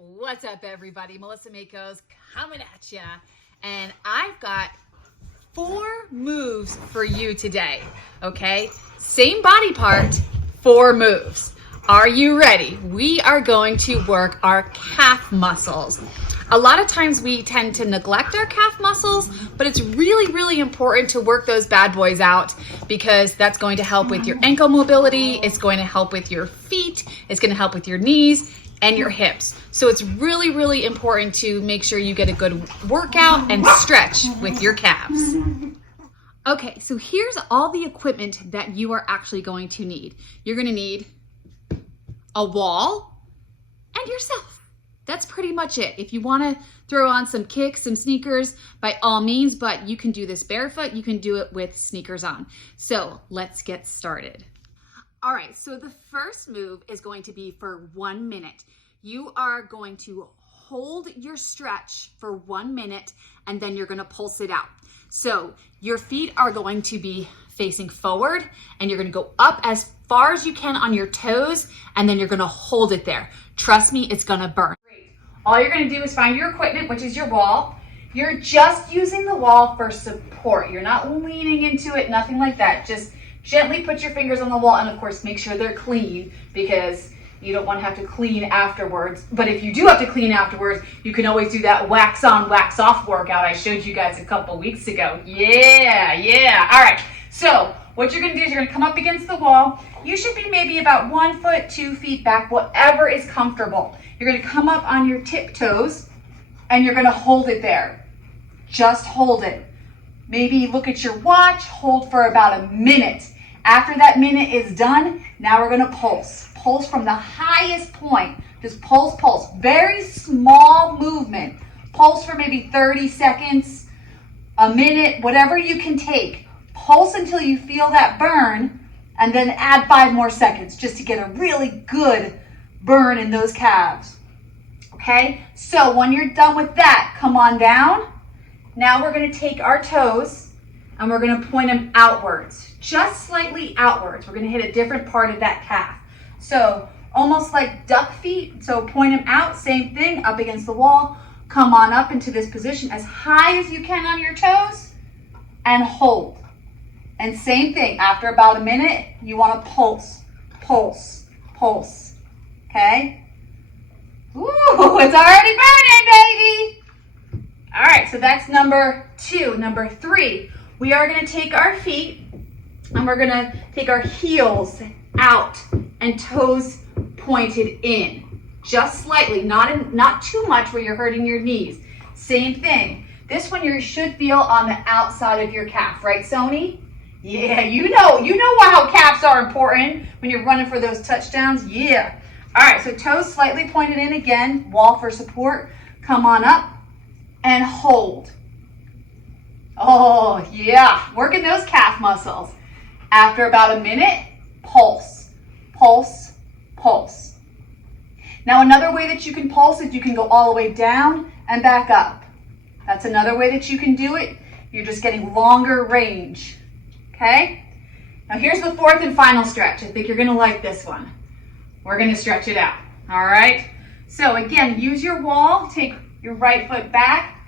What's up, everybody? Melissa Makos coming at ya, and I've got 4 moves for you today. Okay, same body part, 4 moves. Are you ready? We are going to work our calf muscles. A lot of times we tend to neglect our calf muscles, but it's really important to work those bad boys out because that's going to help with your ankle mobility. It's going to help with your feet. It's going to help with your knees and your hips. So it's really important to make sure you get a good workout and stretch with your calves. Okay, so here's all the equipment that you are actually going to need. You're going to need a wall and yourself. That's pretty much it. If you want to throw on some kicks, some sneakers, by all means, but you can do this barefoot. You can do it with sneakers on. So let's get started. All right, so the first move is going to be for 1 minute. You are going to hold your stretch for 1 minute and then you're going to pulse it out. So your feet are going to be facing forward and you're going to go up as far as you can on your toes and then you're going to hold it there. Trust me, it's going to burn. All you're going to do is find your equipment, which is your wall. You're just using the wall for support. You're not leaning into it, nothing like that. Just gently put your fingers on the wall and of course make sure they're clean because you don't want to have to clean afterwards. But if you do have to clean afterwards, you can always do that wax on, wax off workout I showed you guys a couple weeks ago. Yeah. All right. So what you're going to do is you're going to come up against the wall. You should be maybe about 1 foot, 2 feet back, whatever is comfortable. You're going to come up on your tiptoes and you're going to hold it there. Just hold it. Maybe look at your watch, hold for about a minute. After that minute is done, now we're going to pulse. Pulse from the highest point. Just pulse. Very small movement. Pulse for maybe 30 seconds, a minute, whatever you can take. Pulse until you feel that burn and then add 5 more seconds just to get a really good burn in those calves. Okay, so when you're done with that, come on down. Now we're going to take our toes and we're going to point them outwards, just slightly outwards. We're going to hit a different part of that calf. So almost like duck feet. So point them out, same thing, up against the wall. Come on up into this position as high as you can on your toes and hold. And same thing, after about a minute, you want to pulse. Okay? Ooh, it's already burning, baby! All right, so that's number 2. Number 3, we are going to take our feet and we're going to take our heels out and toes pointed in. Just slightly, not too much where you're hurting your knees. Same thing. This one you should feel on the outside of your calf, right, Sony? Yeah, you know how calves are important when you're running for those touchdowns. Yeah. All right, so toes slightly pointed in again, wall for support. Come on up and hold. Oh, yeah, working those calf muscles. After about a minute, pulse. Now, another way that you can pulse is you can go all the way down and back up. That's another way that you can do it. You're just getting longer range. Okay, now here's the 4th and final stretch. I think you're gonna like this one. We're gonna stretch it out, all right? So again, use your wall, take your right foot back,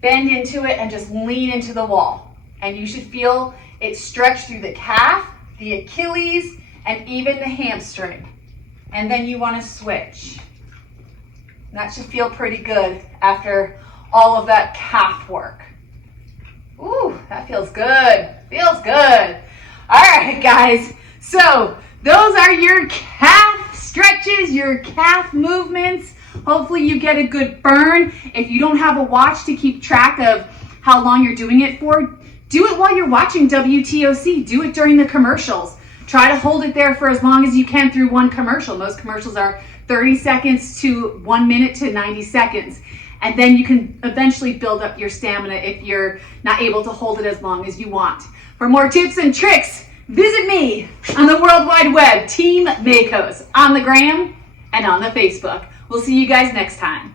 bend into it and just lean into the wall. And you should feel it stretch through the calf, the Achilles, and even the hamstring. And then you wanna switch. That should feel pretty good after all of that calf work. Ooh, that feels good. Feels good. All right, guys. So those are your calf stretches, your calf movements. Hopefully you get a good burn. If you don't have a watch to keep track of how long you're doing it for, do it while you're watching WTOC. Do it during the commercials. Try to hold it there for as long as you can through one commercial. Most commercials are 30 seconds to 1 minute to 90 seconds. And then you can eventually build up your stamina if you're not able to hold it as long as you want. For more tips and tricks, visit me on the World Wide Web, Team Makos, on the gram and on the Facebook. We'll see you guys next time.